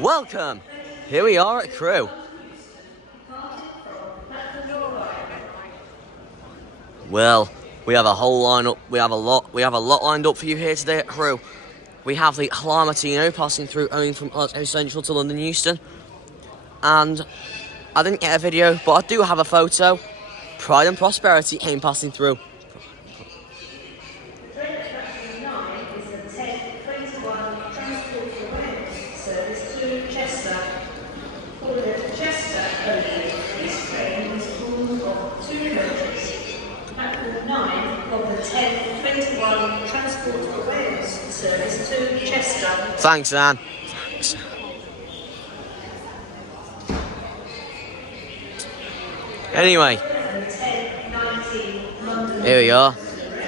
Welcome! Here we are at Crewe. Well, we have a whole lineup. We have a lot lined up for you here today at Crewe. We have the Martino passing through, owing from Central to London Euston. And I didn't get a video, but I do have a photo. Pride and Prosperity came passing through. Service to Chester. Calling at Chester only. This train is full of two coaches. Platform 9 of the 10:21 Transport Awareness Service to Chester. Thanks, Anne. Thanks. Anyway, here we are.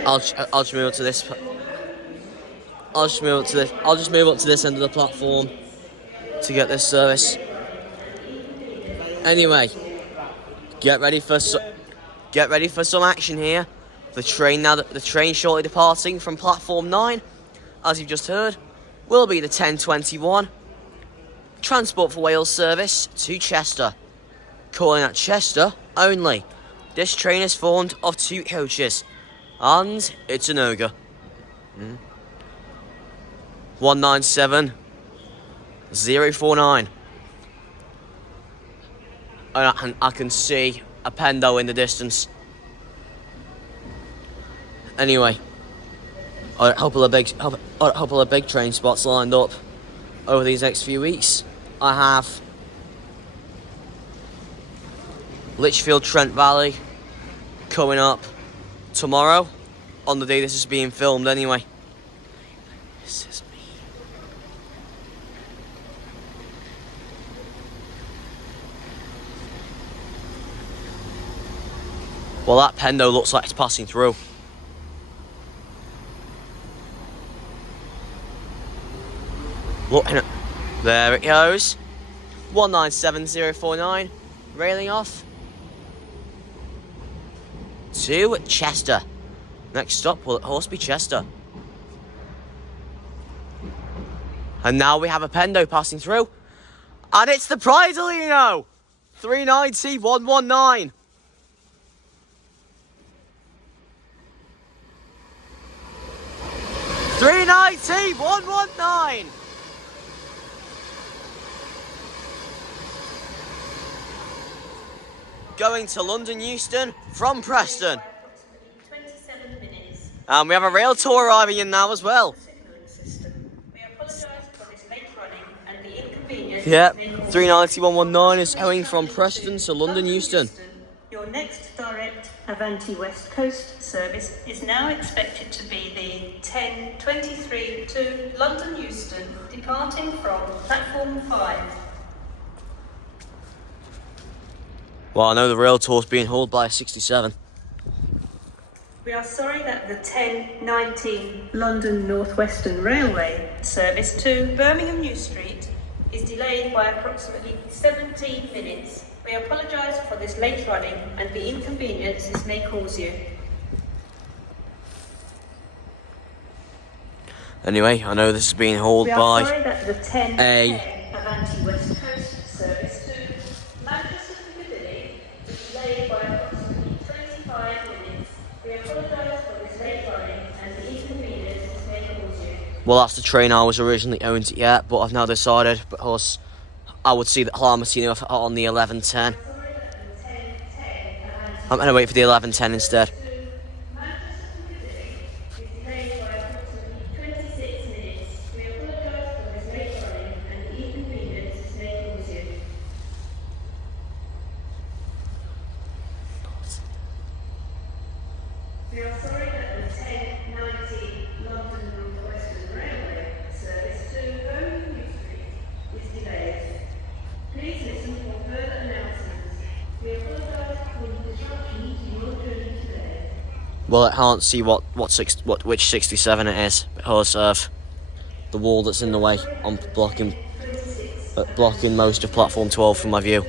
I'll just move up to this. I'll just move up to this end of the platform to get this service. Anyway, get ready for some action here. The train shortly departing from platform 9, as you've just heard, will be the 10:21 Transport for Wales service to Chester. Calling at Chester only. This train is formed of two coaches, and it's an ogre. 197049. And I can see a Pendo in the distance. Anyway, I got a couple of big train spots lined up over these next few weeks. I have Lichfield Trent Valley coming up tomorrow, on the day this is being filmed anyway. This is me. Well, that Pendo looks like it's passing through. Looking at, there it goes. 197049, railing off to Chester. Next stop will of course be Chester. And now we have a Pendo passing through, and it's the Pridolino 390119. $390,119. Going to London Euston from Preston. 27 minutes. And we have a rail tour arriving in now as well. We apologise for this late running and the inconvenience. Yep, 390,119 is going from Preston to London Euston. Your next direct Avanti West Coast service is now expected to be the 10:23 to London Euston, departing from platform 5. Well, I know the rail tour's being hauled by 67. We are sorry that the 10:19 London North Western Railway service to Birmingham New Street is delayed by approximately 70 minutes. We apologise for this late running and the inconvenience this may cause you. Anyway, I know this is being hauled by sorry that the 10 a Avanti West Coast service to Manchester Piccadilly is delayed by approximately 25 minutes. We apologise for this late running and the inconvenience this may cause you. Well, that's the train I was originally owned to get, but I've now decided, because I would see that Martino on the 11:10. I'm going to wait for the 11:10 instead. We are sorry that the 10:19 London North Western Railway service to Birmingham New Street is delayed. Please listen for further announcements. We apologise for the disruption to your journey today. Well, I can't see which 67 it is because of the wall that's in the way. I'm blocking most of platform 12 from my view.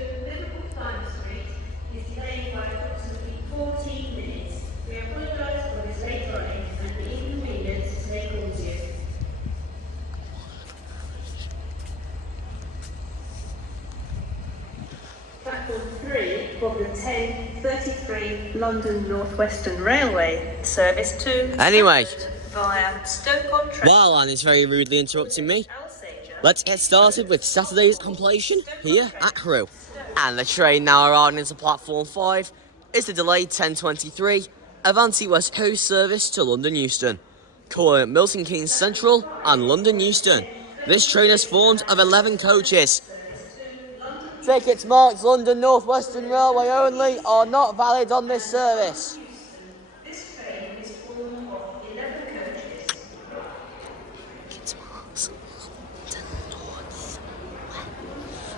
Platform 3 for the 10:33 London North Western Railway service to Anyway, via Stoke-on-Trent. while Anne is very rudely interrupting me, let's get started with Saturday's completion here at Crewe. And the train now arriving into Platform 5 is the delayed 10:23 Avanti West Coast service to London Euston, calling at Milton Keynes Central and London Euston. This train is formed of 11 coaches. Tickets marked London North Western Railway only are not valid on this service. This train is formed of 11 coaches. Tickets marked London North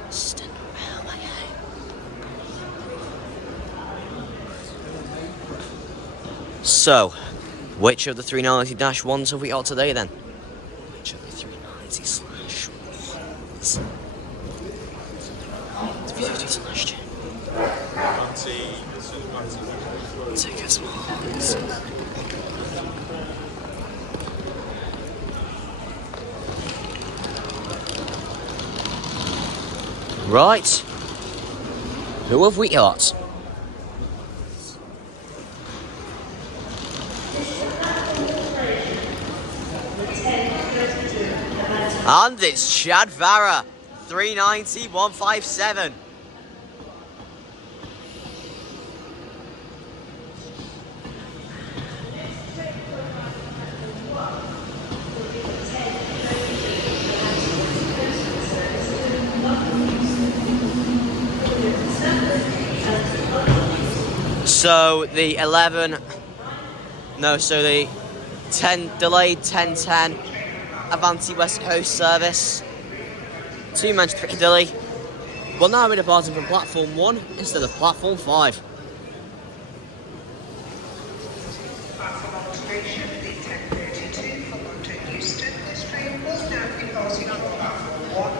Western Railway. So, which of the 390-1s have we got today then? Which of the 390/1s? 350/2. Tickets marked. Right. Who have we got? And it's Chad Vara, 390/157. So the 10 delayed 10:10 Avanti West Coast service to Manchester Piccadilly will now be departing from Platform 1 instead of Platform 5. Platform alteration, the 10:32 for London Euston. This train will now be passing on Platform 1.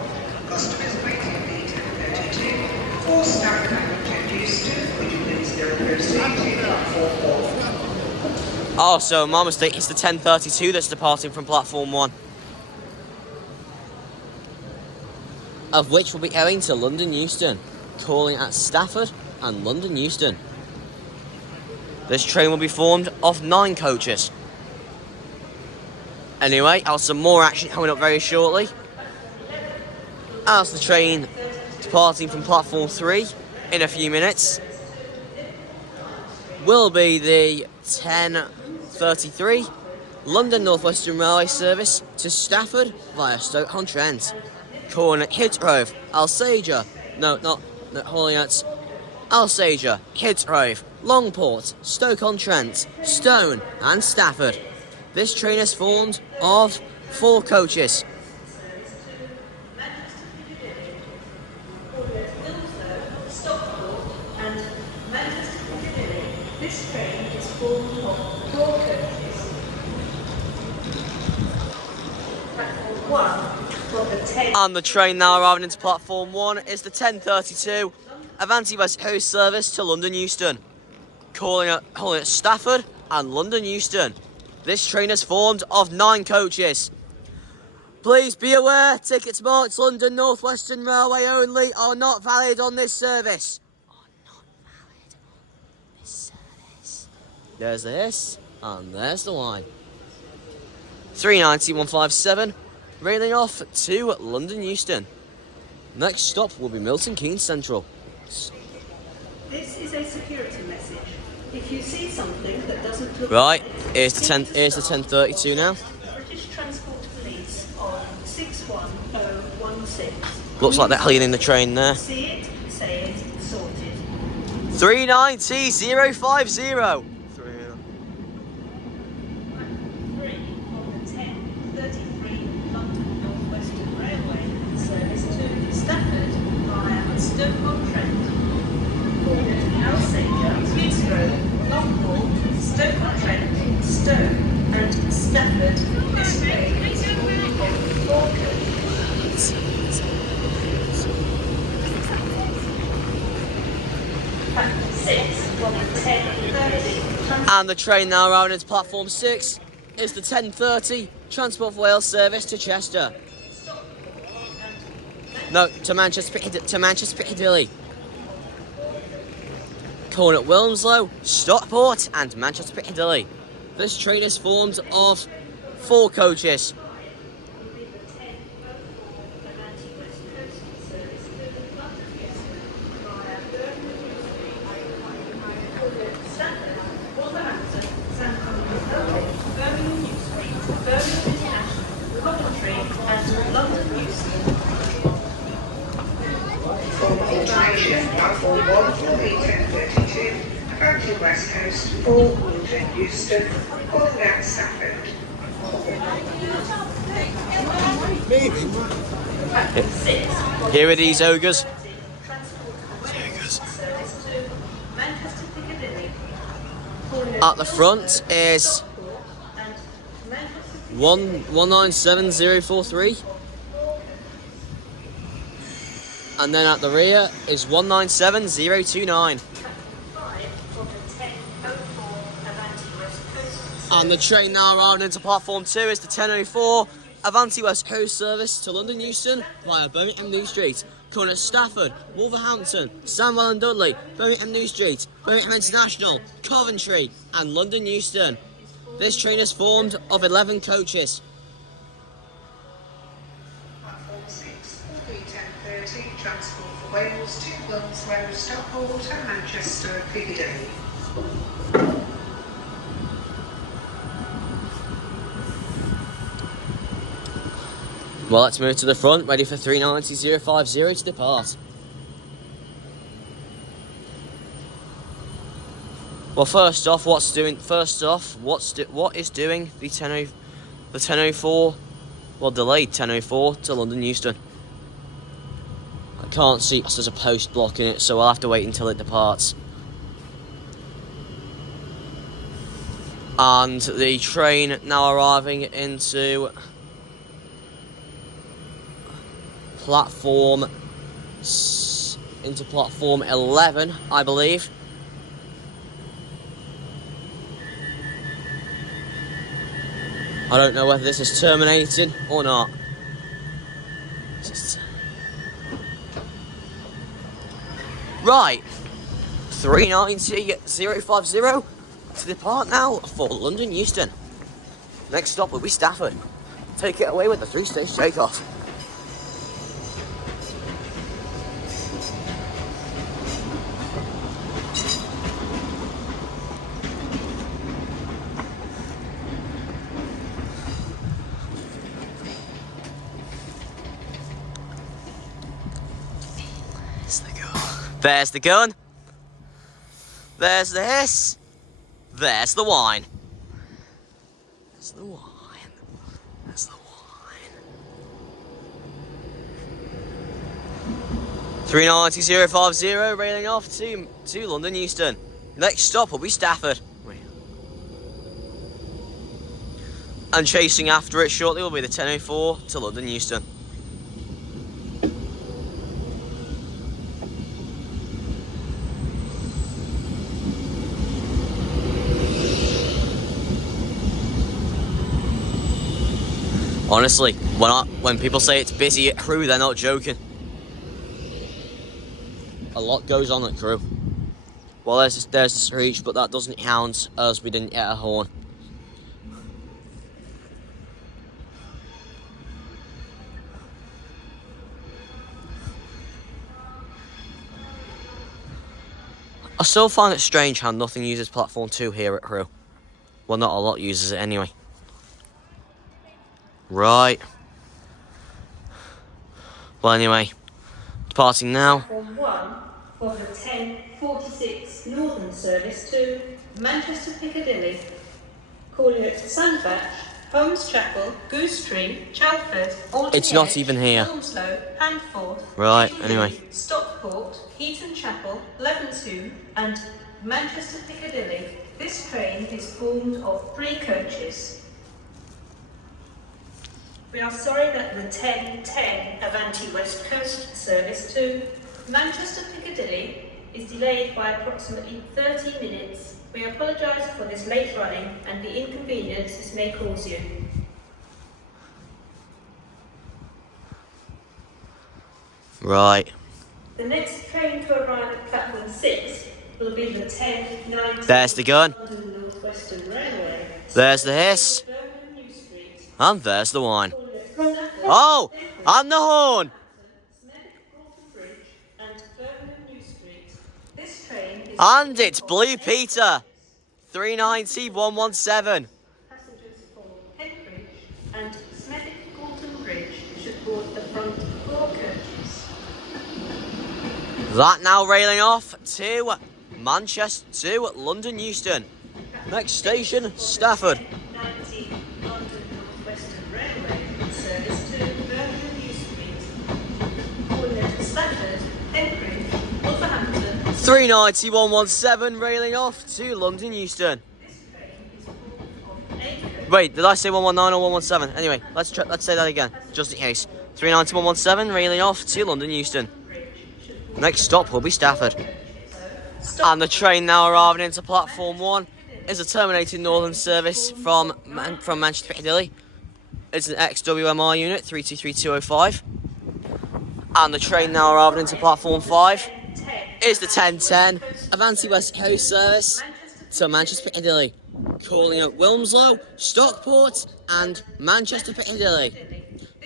Customers waiting the 10:32 for Stafford and Euston, would you please go proceed to Platform 4. Oh, so my mistake, it's the 10:32 that's departing from Platform 1. Of which will be going to London Euston, calling at Stafford and London Euston. This train will be formed of 9 coaches. Anyway, I'll have some more action coming up very shortly. As the train departing from Platform 3 in a few minutes will be the 10:33 London North Western Railway service to Stafford via Stoke-on-Trent. Calling at Hitrove, Alsager, Alsager, Hitrove, Longport, Stoke-on-Trent, Stone and Stafford. This train is formed of 4 coaches. And Manchester Piccadilly. This train is formed of 4 coaches. Platform 1 for the 10. And the train now arriving into Platform 1 is the 10:32 Avanti West Coast service to London Euston, calling at Stafford and London Euston. This train is formed of 9 coaches. Please be aware, tickets marked London North Western Railway only are not valid on this service. There's this, and there's the line. 390/157, railing off to London Euston. Next stop will be Milton Keynes Central. This is a security message. If you see something that doesn't look Right, right, here's the 10:32 now. British Transport Police on 61016. Looks like they're cleaning the train there. See it, say it, sorted. 390/050. 3 on the 10:33 London North Western Railway service to Stafford via Stoke-on-Trent. Calling at Alsager, Heathrow, Longport, Stoke-on-Trent, Stone and Stafford. This train is formed of 4 coaches. Platform 6 from the 10:30. And the train now arriving into Platform 6 is the 10:30 Transport for Wales service to Chester. No, to Manchester Piccadilly. calling at Wilmslow, Stockport and Manchester Piccadilly. This train is formed of 4 coaches. Will be the 10:04 Atlantic West Coast service to London Euston via Birmingham New Street, Stafford, Wolverhampton, St Albans, Birmingham New Street, Birmingham International, Coventry, and London Euston. For alteration, platform 1 will be 10:32, Atlantic West Coast for London Euston, calling at Stafford. Platform 6. Here are these ogres. Transport service to Manchester Piccadilly. At the front is And Manchester 197043. And then at the rear is 197029. 5 for the 10:04 Atlantic West Coast. And the train now arriving into platform 2 is the 10:04 Avanti West Coast service to London Euston via Birmingham New Street, calling at Stafford, Wolverhampton, Sandwell and Dudley, Birmingham New Street, Birmingham International, Coventry and London Euston. This train is formed of 11 coaches. Platform 6 will be 10:30, Transport for Wales to Wilmslow, Stockport and Manchester Piccadilly. Well, let's move to the front, ready for 390050 to depart. Well, first off, what is doing the 10:04, well, delayed 10:04 to London Euston? I can't see, there's a post blocking it, so I'll have to wait until it departs. And the train now arriving into platform 11, I believe. I don't know whether this is terminated or not. Right, 390050 to depart now for London Euston. Next stop will be Stafford. Take it away with the 3-stage takeoff. There's the gun. There's this. There's the wine. There's the wine. There's the wine. 390050 railing off to London Euston. Next stop will be Stafford. And chasing after it shortly will be the 10:04 to London Euston. Honestly, when people say it's busy at Crewe, they're not joking. A lot goes on at Crewe. Well, there's the screech, but that doesn't count as we didn't get a horn. I still find it strange how nothing uses platform 2 here at Crewe. Well, not a lot uses it anyway. Right. Well, anyway, departing now. Platform 1 for the 10:46 Northern service to Manchester Piccadilly, calling at Sandbach, Holmes Chapel, Goose Tree, Chalford, Alton It's not Edge, even here. Wilmslow, Handforth, Right, Piccadilly, anyway. Stockport, Heaton Chapel, Levenshulme, and Manchester Piccadilly. This train is formed of 3 coaches. We are sorry that the 10:10 Avanti West Coast service to Manchester Piccadilly is delayed by approximately 30 minutes. We apologise for this late running and the inconvenience this may cause you. Right. The next train to arrive at platform 6 will be the 1090 There's the gun. London North Western Railway. There's the hiss. Birmingham New Street. And there's the wine. Stafford, Oh, and the horn. Smethwick Gorton Bridge and Birmingham New Street. This train is And it's Blue Peter. 390 117. passengers for Headbridge and Smethwick Gorton Bridge should board the front four coaches. That now railing off to Manchester, to London Euston. Next station, Stafford. 90 London North Western Railway service to Birmingham New Street. Calling at Stafford, Headbridge, Wolverhampton. 390 117 railing off to London Euston. This train is full of 8 coaches. Wait, did I say 119 or 117? Anyway, let's say that again, just in case. 390 117 railing off to London Euston. Next stop will be Stafford. And the train now arriving into platform 1 is a terminating northern service from Manchester Piccadilly. It's an XWMR unit 323205. And the train now arriving into platform 5 is the 1010 Avanti West Coast service to Manchester Piccadilly, calling at Wilmslow, Stockport and Manchester Piccadilly.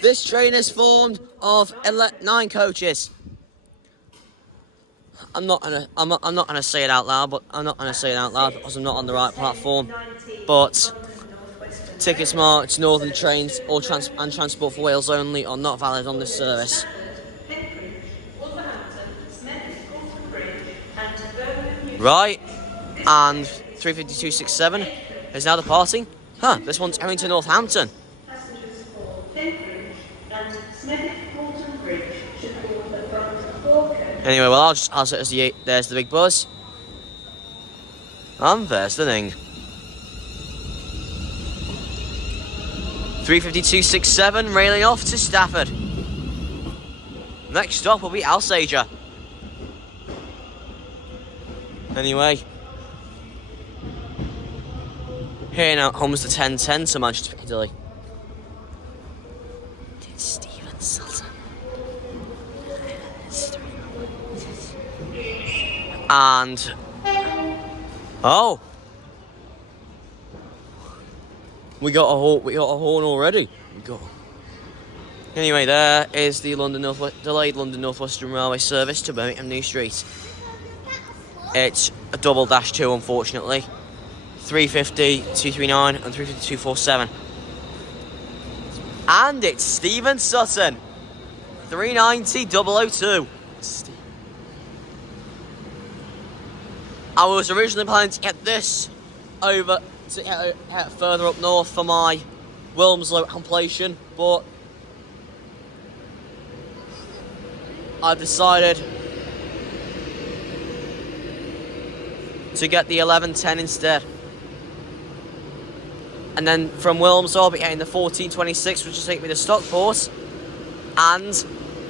This train is formed of 9 coaches. I'm not gonna say it out loud, because I'm not on the right platform. But tickets marked Northern Trains or Transport for Wales only are not valid on this service. Right, and 35267 is now departing. This one's going to Northampton. Passengers for Headbridge and Smethwick Gorton Bridge should board the front four coaches. Anyway, well, I'll set as there's the big buzz. And there's the thing. 35267 railing off to Stafford. Next stop will be Alsager. Anyway. Here now comes the 1010 to Manchester Piccadilly. It's Stephen Sutton. And oh, we got a horn already. Anyway, there is the delayed London North Western Railway service to Birmingham New Street. It's a double dash 2, unfortunately. 350 239 and 350 247. And it's Stephen Sutton. 390 002. I was originally planning to get this over to get further up north for my Wilmslow completion, but I decided to get the 1110 instead. And then from Wilmslow I'll be getting the 1426, which will take me to Stockport, and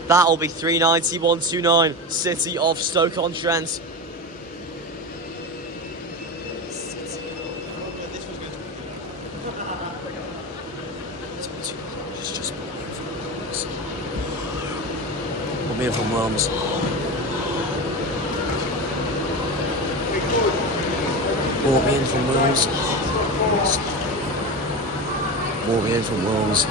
that'll be 390 129 City of Stoke-on-Trent. From Wilms. Walk me in from Wilms. Walk me in from Wilms.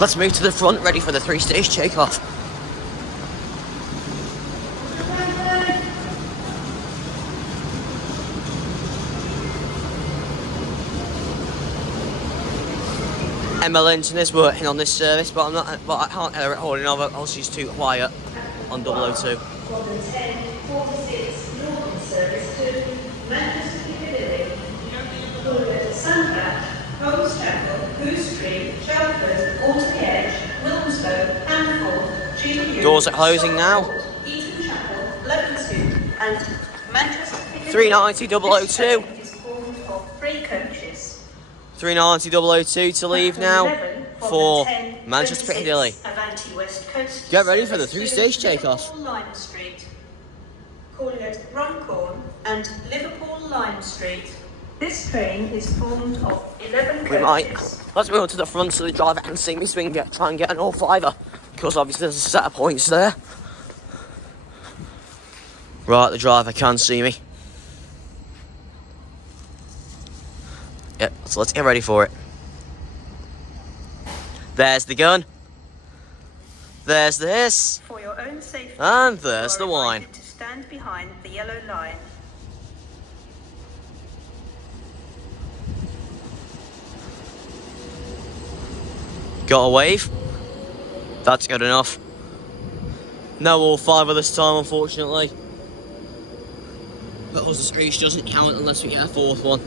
Let's move to the front, ready for the 3-stage takeoff. Emma Linton is working on this service, but I can't hear it holding over, else she's too quiet on 002. For the 1046 Northern service to Manchester Piccadilly, calling at Sandbach, Holmes Chapel, Goose Tree, Shelford, Alton Edge, Wilmslow, Hanford, Jubilee. Doors are closing now. Eton Chapel, Leopardstown, and Manchester Piccadilly. 390 002. This train is formed of 3 coaches. 390 002 to leave now for Manchester Piccadilly. Avanti West Coast. Get ready for the 3-stage takeoff. Liner Street. calling at Runcorn and Liverpool Lime Street. This train is formed of 11 We might. coaches. Let's move to the front so the driver can see me so we can try and get an all fiver. Because obviously there's a set of points there. Right, the driver can see me. Yep, so let's get ready for it. There's the gun. There's this. For your own safety, And there's you the are wine. invited to stand behind the yellow line. Got a wave. That's good enough. No all fiver this time, unfortunately. But us race doesn't count unless we get a fourth one.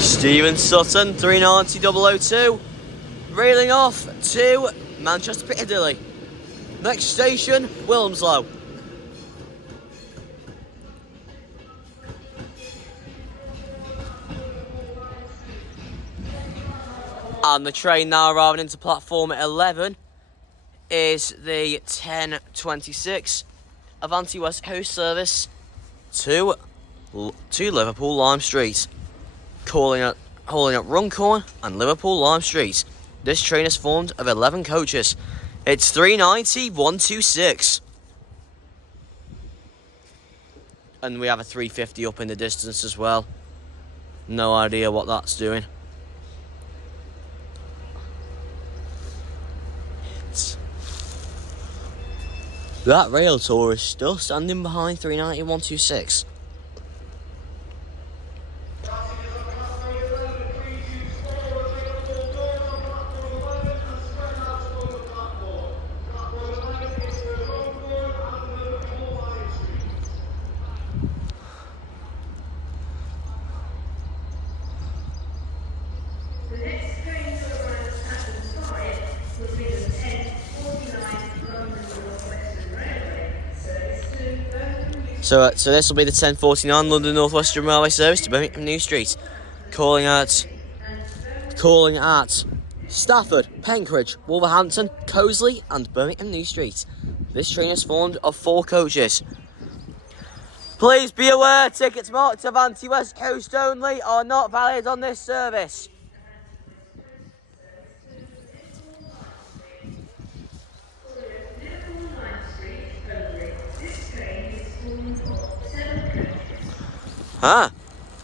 Stephen Sutton, 390.002, railing off to Manchester Piccadilly. Next station, Wilmslow. And the train now arriving into platform 11 is the 10:26 Avanti West Coast service to Liverpool Lime Street, calling at Runcorn and Liverpool Lime Street. This train is formed of 11 coaches. It's 390.126. And we have a 350 up in the distance as well. No idea what that's doing. That rail tour is still standing behind 390.126. The next train to arrive at Athens 5 will be the 10:49 London North Western Railway service to Birmingham. So this will be the 10:49 London North Western Railway service to Birmingham New Street, calling at Stafford, Penkridge, Wolverhampton, Cosley and Birmingham New Street. This train is formed of 4 coaches. Please be aware, tickets marked Avanti West Coast only are not valid on this service. Liverpool Lime Street only. This train is formed of 7 coaches.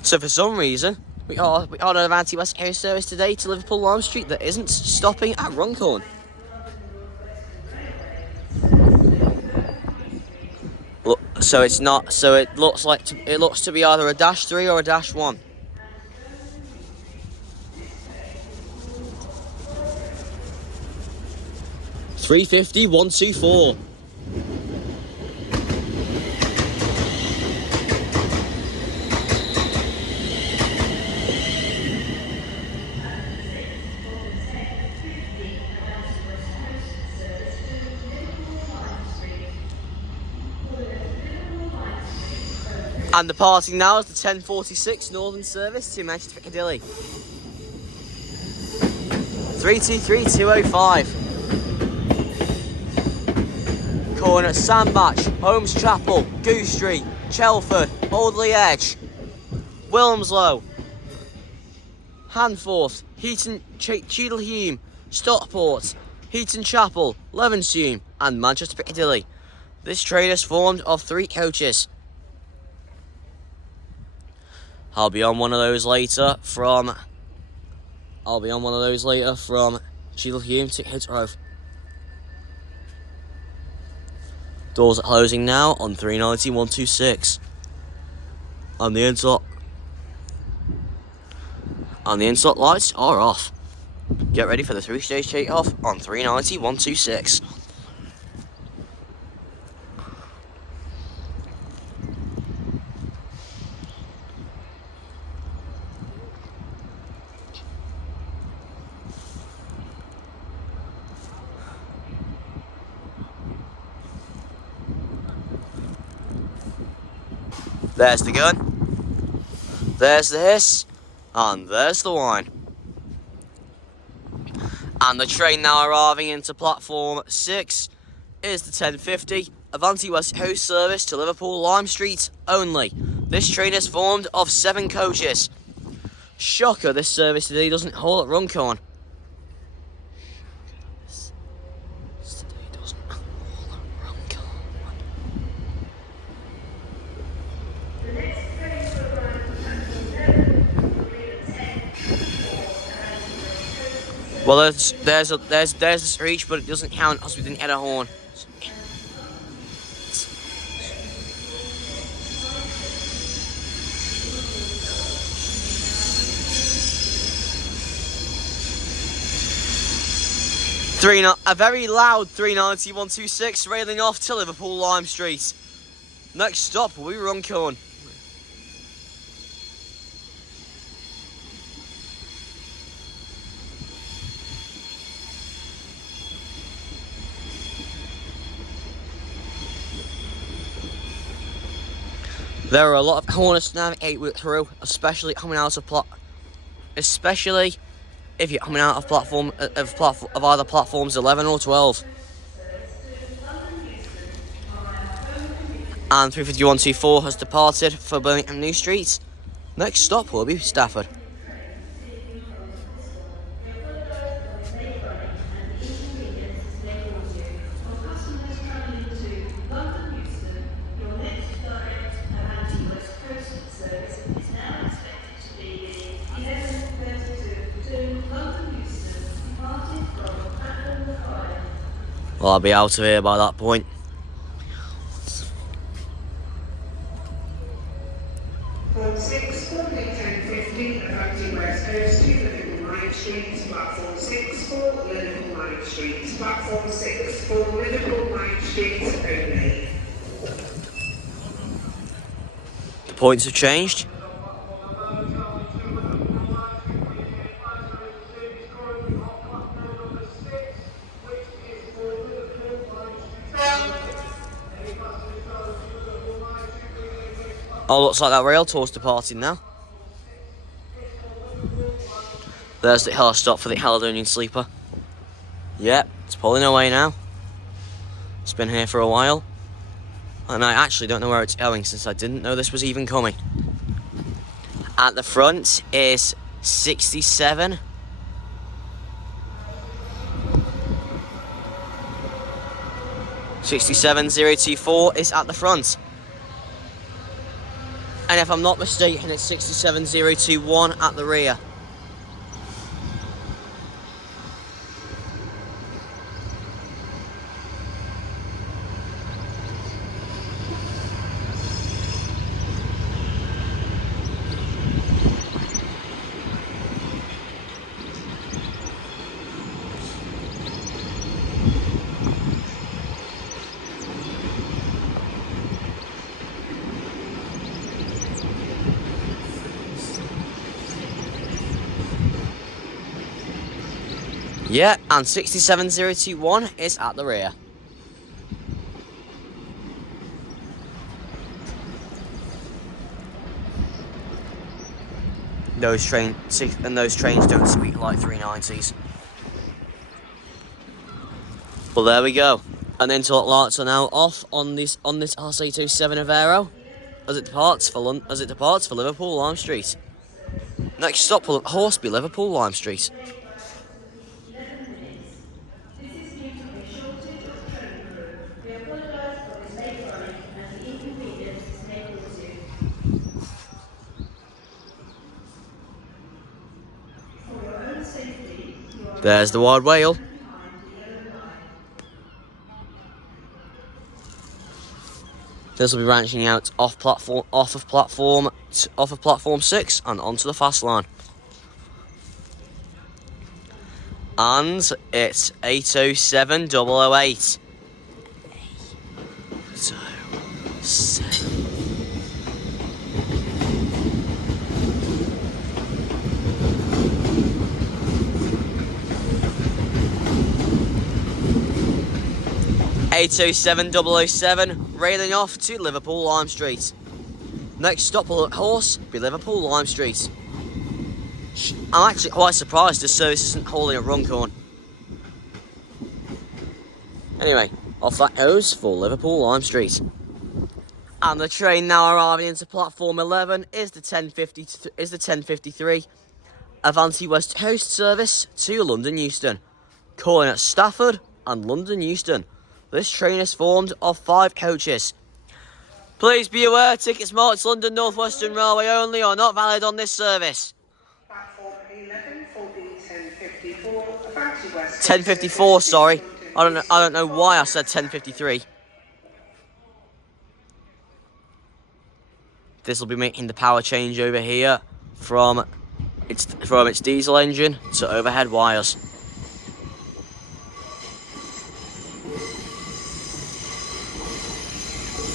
So for some reason, we are on an Avanti West Coast service today to Liverpool Lime Street that isn't stopping at Runcorn. Look, so it's not. So it looks to be either a -3 or a -1. (350.124). And departing now is the 10:46 Northern service to Manchester Piccadilly. 323.205. Calling at Sandbach, Holmes Chapel, Goose Street, Chelford, Alderley Edge, Wilmslow, Handforth, Heaton, Cheadlehume, Stockport, Heaton Chapel, Levenshulme and Manchester Piccadilly. This train is formed of 3 coaches. I'll be on one of those later from Cheadlehume to Heathrow. Doors are closing now on 390.126. And the insert lights are off. Get ready for the 3-stage takeoff on 390.126. There's the gun. There's the hiss, and there's the whine. And the train now arriving into platform 6 is the 10:50 Avanti West Coast service to Liverpool Lime Street only. This train is formed of 7 coaches. Shocker, this service today doesn't hold at Runcorn. The next train to arrive at platform 11 will be the 10:04 Well, there's the screech, but it doesn't count as we didn't get a horn. A very loud 390-126 railing off to Liverpool Lime Street. Next stop will be Runcorn. There are a lot of corners to navigate through, especially coming out of especially if you're coming out of either platforms 11 or 12. And 35124 has departed for Birmingham New Street. Next stop will be Stafford. Well, I'll be out of here by that point. Platform 6, formerly 10:50, Avanti West Coast to Liverpool Lime Street, platform 6 for Liverpool Lime Street, platform 6 for Liverpool Lime Street only. The points have changed. Oh, looks like that rail tour's departing now. There's the hill stop for the Caledonian Sleeper. Yep, it's pulling away now. It's been here for a while. And I actually don't know where it's going since I didn't know this was even coming. At the front is 67. $67,024 is at the front. And if I'm not mistaken, it's 67021 at the rear. Yeah, and 67021 is at the rear. Those trains don't squeak like 390s. Well, there we go. And the interlock lights are now off on this RC27 Avero as it departs for Liverpool Lime Street. Next stop will of course be Liverpool Lime Street. There's the wide whale. This will be branching out off of platform 6 and onto the fast line. And it's 807008. 807. $807,007 railing off to Liverpool Lime Street. Next stop will, of course, be Liverpool Lime Street. I'm actually quite surprised this service isn't holding a Runcorn. Anyway, off that goes for Liverpool Lime Street. And the train now arriving into platform 11 is the 10:53 Avanti West Coast service to London Euston, calling at Stafford and London Euston. This train is formed of 5 coaches. Please be aware, tickets marked London North Western Railway only are not valid on this service. Platform 11 for the 10:54 Avanti West. 10:54, sorry. I don't know why I said 10:53. This will be making the power change over here from its diesel engine to overhead wires.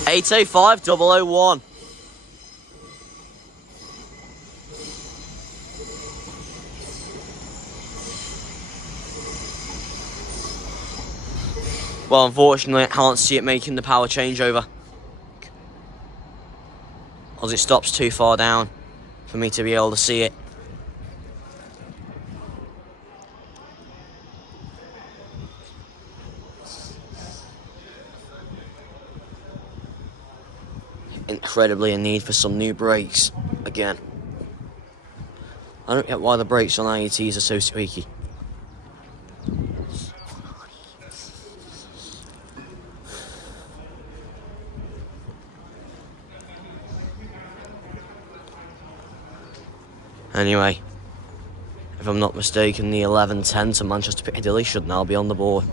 $805,001. Well, unfortunately, I can't see it making the power changeover, as it stops too far down for me to be able to see it. Incredibly in need for some new brakes again. I don't get why the brakes on IETs are so squeaky. Anyway, if I'm not mistaken, the 11:10 to Manchester Piccadilly should now be on the board.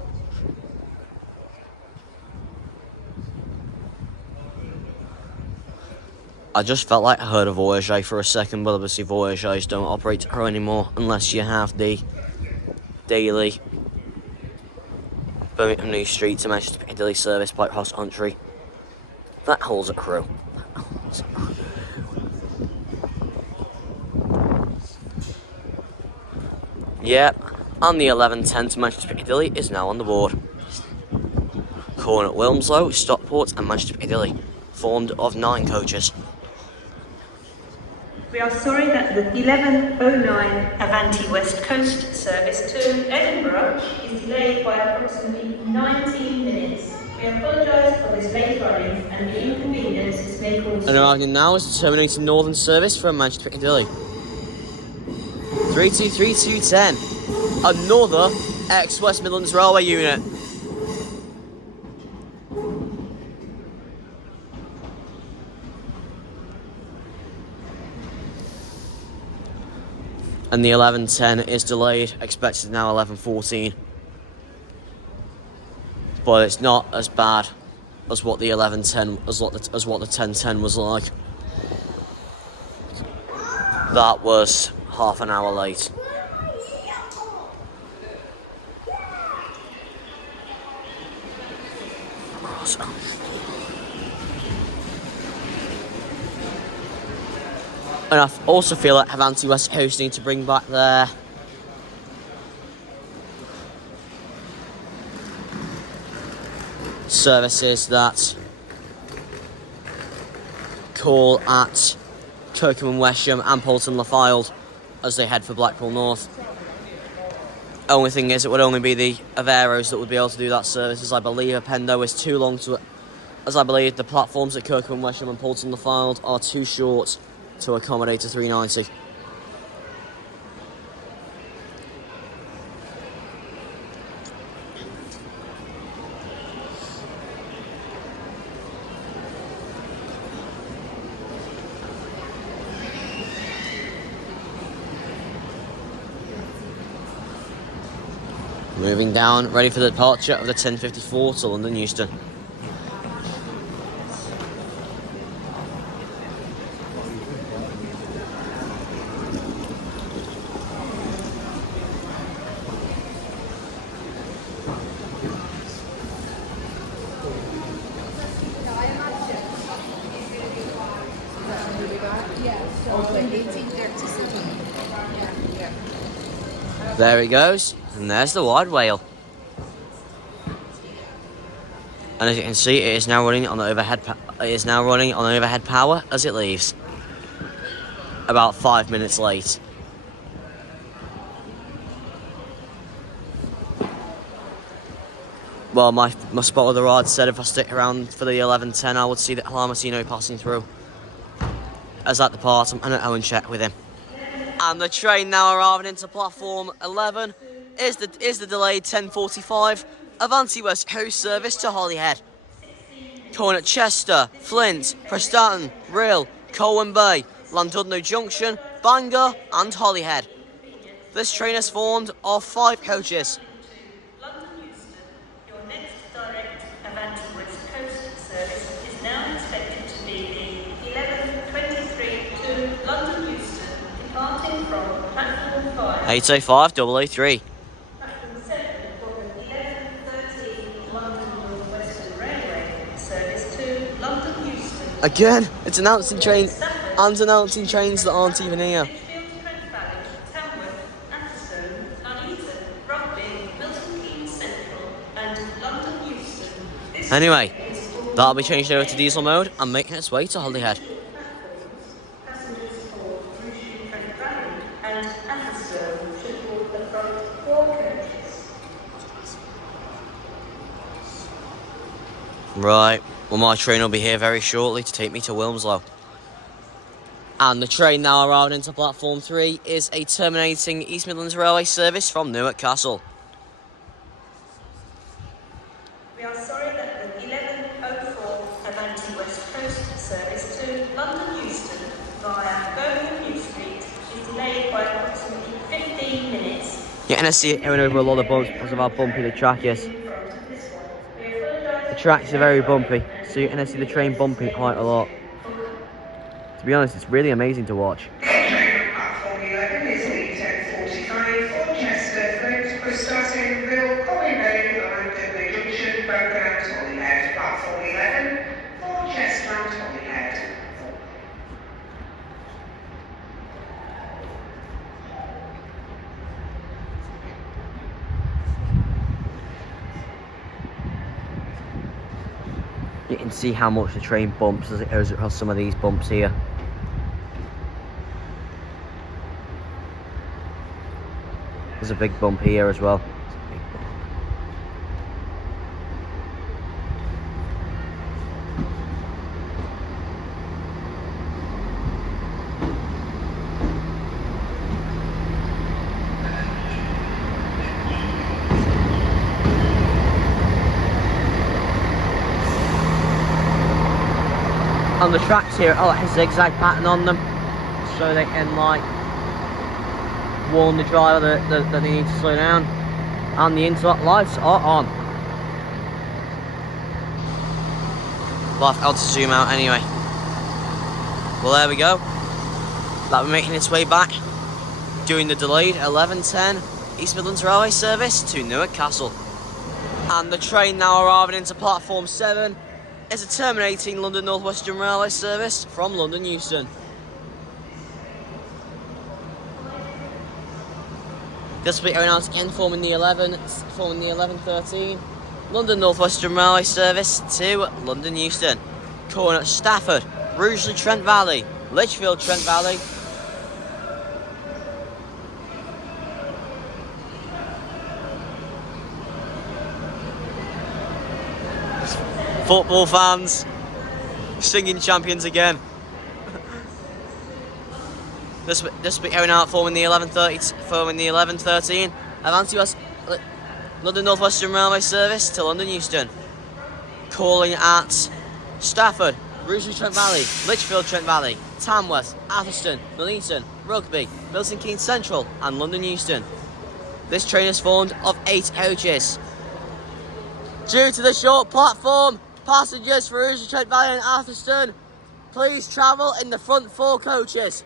I just felt like I heard a Voyager for a second, but obviously Voyagers don't operate to Crewe anymore unless you have the daily Birmingham New Street to Manchester Piccadilly service by cross country. That holds at Crewe. Yep, and the 11:10 to Manchester Piccadilly is now on the board. Calling at Wilmslow, Stockport and Manchester Piccadilly, formed of 9 coaches. We are sorry that the 11:09 Avanti West Coast service to Edinburgh is delayed by approximately 19 minutes. We apologise for this late running and the inconvenience this may cause. And arriving now is the terminating northern service from Manchester Piccadilly. 323210, another ex-West Midlands Railway unit. And the 11:10 is delayed, expected now 11:14. But it's not as bad as what the 11:10 as what the 10:10 was like. That was half an hour late. And I also feel like Avanti West Coast need to bring back their services that call at Kirkham and Wesham and Poulton Lafayette as they head for Blackpool North. Only thing is, it would only be the Averos that would be able to do that service, as I believe Appendo is too long to. As I believe the platforms at Kirkham and Wesham and Poulton Lafayette are too short to accommodate a 390. Moving down, ready for the departure of the 10:54 to London Euston. There he goes, and there's the wide whale. And as you can see, it is now running on the overhead. It is now running on overhead power as it leaves. About 5 minutes late. Well, my spot of the rod said if I stick around for the 11:10, I would see that Lamartino passing through. As at the part, I'm going to Owen check with him. And the train now arriving into platform 11 is the delayed 10:45 Avanti West Coast service to Holyhead. Calling at Chester, Flint, Prestatyn, Rhyl, Colwyn Bay, Llandudno Junction, Bangor and Holyhead. This train is formed of 5 coaches. London Euston, your next direct Avanti West Coast service is now expected to be the 11:23 to London Euston, departing from platform 5. 805 003. Platform 7 for the 11:13 London North Western Railway service to London Euston. Again, it's announcing trains and announcing trains that aren't even here. Lichfield, Trent Valley, Tamworth, Atherstone, Nuneaton, Rugby, Milton Keynes Central, and London Euston. This Anyway, that'll be changed over to diesel mode and making its way to Holyhead. passengers for Lichfield, Trent Valley, and Atherstone should board the front 4 coaches. Right, well my train will be here very shortly to take me to Wilmslow. And the train now arriving into platform 3 is a terminating East Midlands Railway service from Newark Castle. We are sorry that the 11:04 Avanti West Coast service to London Euston via Birmingham New Street is delayed by approximately 15 minutes. You're going to see it going over a lot of bumps because of how bumpy the track is. In front of this one. We apologise. The tracks are very bumpy, so you're going to see the train bumping quite a lot. To be honest, it's really amazing to watch. Platform 11 is the 10:45 for Chester, Flint, Prestatyn, Rhyl, Colwyn Bay, Llandudno Junction, Bangor and Holyhead. Platform 11 for Chester and Holyhead. You can see how much the train bumps as it goes across some of these bumps here. There's a big bump here as well. And the tracks here are like a zigzag pattern on them, so they can like warn the driver that they need to slow down. And the interlock lights are on. Well, I'll have to zoom out anyway. Well, there we go. That'll be making its way back, doing the delayed 11:10 East Midlands Railway service to Newark Castle. And the train now arriving into platform 7 is a terminating London North Western Railway service from London Euston. This will be going out again, forming the 11:13 London North Western Railway service to London Euston. Calling at Stafford, Rugeley Trent Valley, Lichfield Trent Valley, football fans singing champions again. This will be going out forming the 11:13 Avanti West London North Western Railway service to London Euston. Calling at Stafford, Rugeley Trent Valley, Lichfield Trent Valley, Tamworth, Atherstone, Nuneaton, Rugby, Milton Keynes Central and London Euston. This train is formed of 8 coaches. Due to the short platform, passengers for Rugeley Trent Valley and Atherstone, please travel in the front 4 coaches.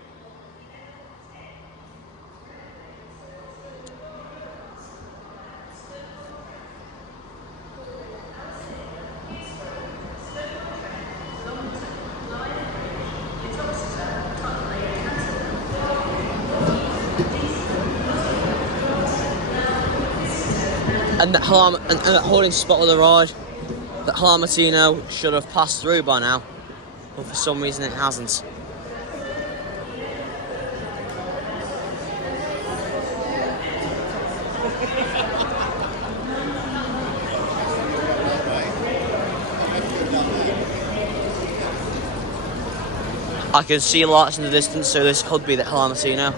And that holding spot of the ride that Harmatino should have passed through by now, but for some reason it hasn't. I can see lights in the distance, so this could be the Harmatino.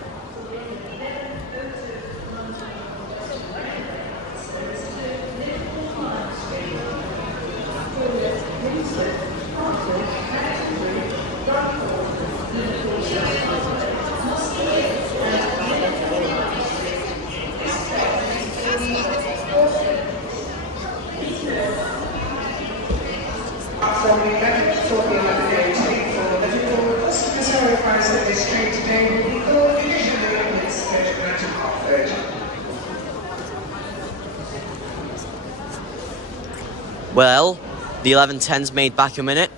From 11 for the 11:18 for Liverpool, customers are advised that this train today will be called initially on its 39 to Hartford. Well, the 11.10's made back a minute.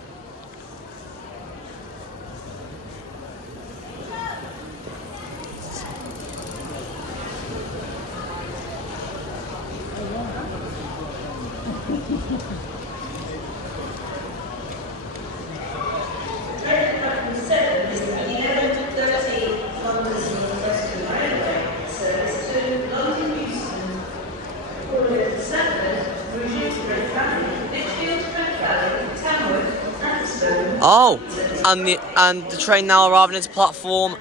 Oh, and the train now arriving into platform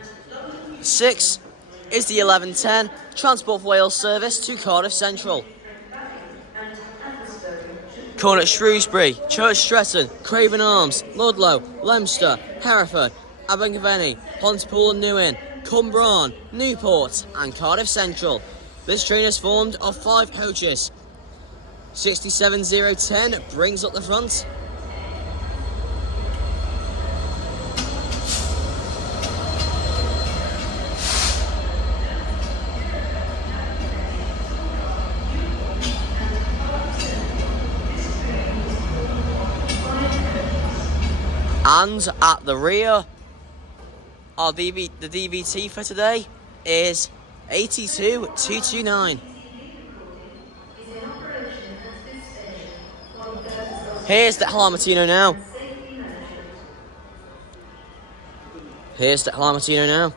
6 is the 11.10 Transport for Wales service to Cardiff Central. Cornet Shrewsbury, Church Stretton, Craven Arms, Ludlow, Leominster, Hereford, Abergavenny, Pontypool and Newin, Cumbrawn, Newport and Cardiff Central. This train is formed of 5 coaches. 67010 brings up the front. And at the rear, the DVT for today is 82229. Here's the Harmatino now. Here's the Harmatino now.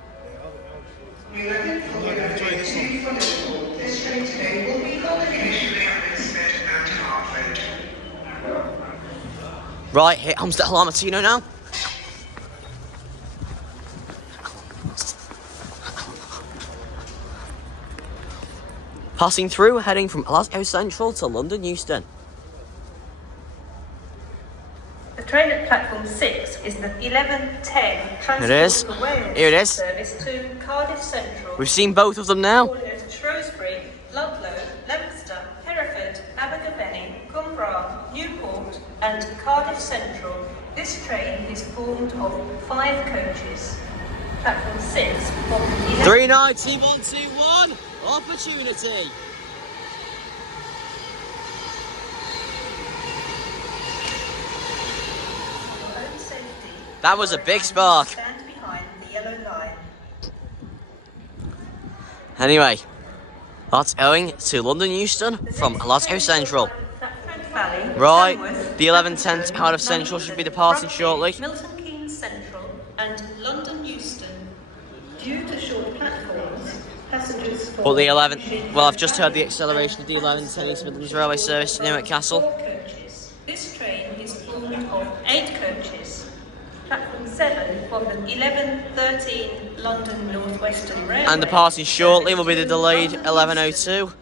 11 for the 11:18 for Liverpool. This train today will be called initially on its 39 to Hartford. Right, here comes the Harmatino now. Passing through, heading from Glasgow Central to London Euston. The train at platform 6 is the 11:10 Transport It is. for Wales Here it is. service to Cardiff Central. We've seen both of them now. Calling at Shrewsbury, Ludlow, Leominster, Hereford, Abergavenny, Cumbrawn, Newport and Cardiff Central. This train is formed of 5 coaches. Platform 6 from 11. 39121, opportunity. For own safety, That was a big spark. stand behind the yellow line. Anyway, that's going to London Euston from Glasgow Central. Right, the 11.10 Cardiff Central should be departing shortly. Milton Keynes Central and London Euston. Due to short platforms, passengers But the 11, well, I've just heard the acceleration of the 11.10 East Midlands Railway service to Newark Castle. 4 coaches. This train is formed of 8 coaches. Platform 7 from the 11:13 London North Western Railway. And departing shortly will be the delayed 11.02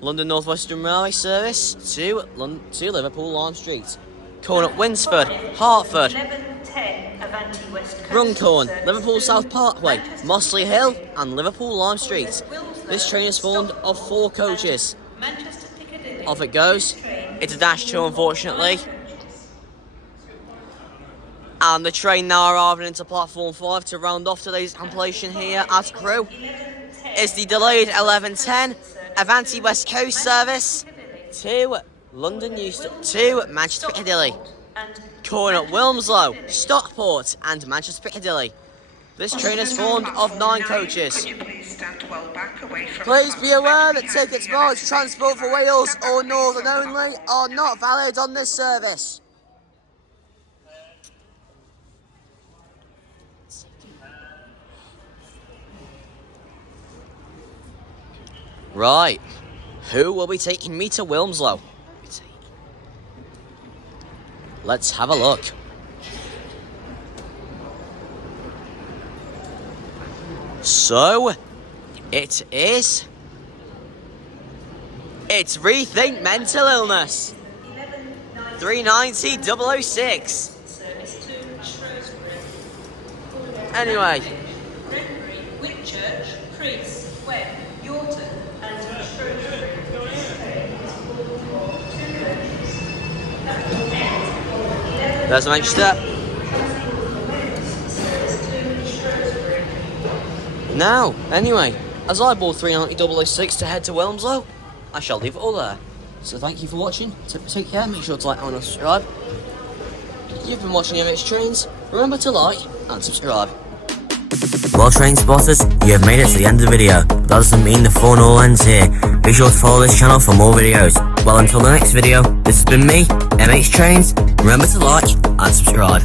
London North Western Railway service to Liverpool Lime Street. Cornet Winsford, Hertford, 11:10 Avanti West Coast Runcorn, service Liverpool to South Parkway, Manchester Mossley Hill and Liverpool Lime Street. Wilmslow, This train is formed of 4 coaches. Manchester Piccadilly. Off it goes. This train It's a is dash 2 formed of unfortunately. 5 coaches. And the train now arriving into platform 5 to round off today's compilation here at Crewe is the delayed 11.10 Avanti West Coast service to London Euston, to Manchester Piccadilly. Cornet Wilmslow, Stockport and Manchester Piccadilly. This train is formed of 9 coaches. Could you please stand well back away from Please the be aware that platform. tickets marked Transport for Wales or Northern only are not valid on this service. Right, who will be taking me to Wilmslow? Let's have a look. So, it's Rethink Mental Illness. 390 006. Service to Shrewsbury. Anyway, Redbury, Whitchurch, Crewe, Webb, Yorton, and Shrewsbury. there's Manchester. Now, anyway, as I bought 390 006 to head to Wilmslow, I shall leave it all there. So thank you for watching. Take care. Make sure to like and subscribe. You've been watching MH Trains. Remember to like and subscribe. Well, train spotters, you have made it to the end of the video. That doesn't mean the fun all ends here. Be sure to follow this channel for more videos. Well, until the next video, this has been me, MH Trains. Remember to like and subscribe.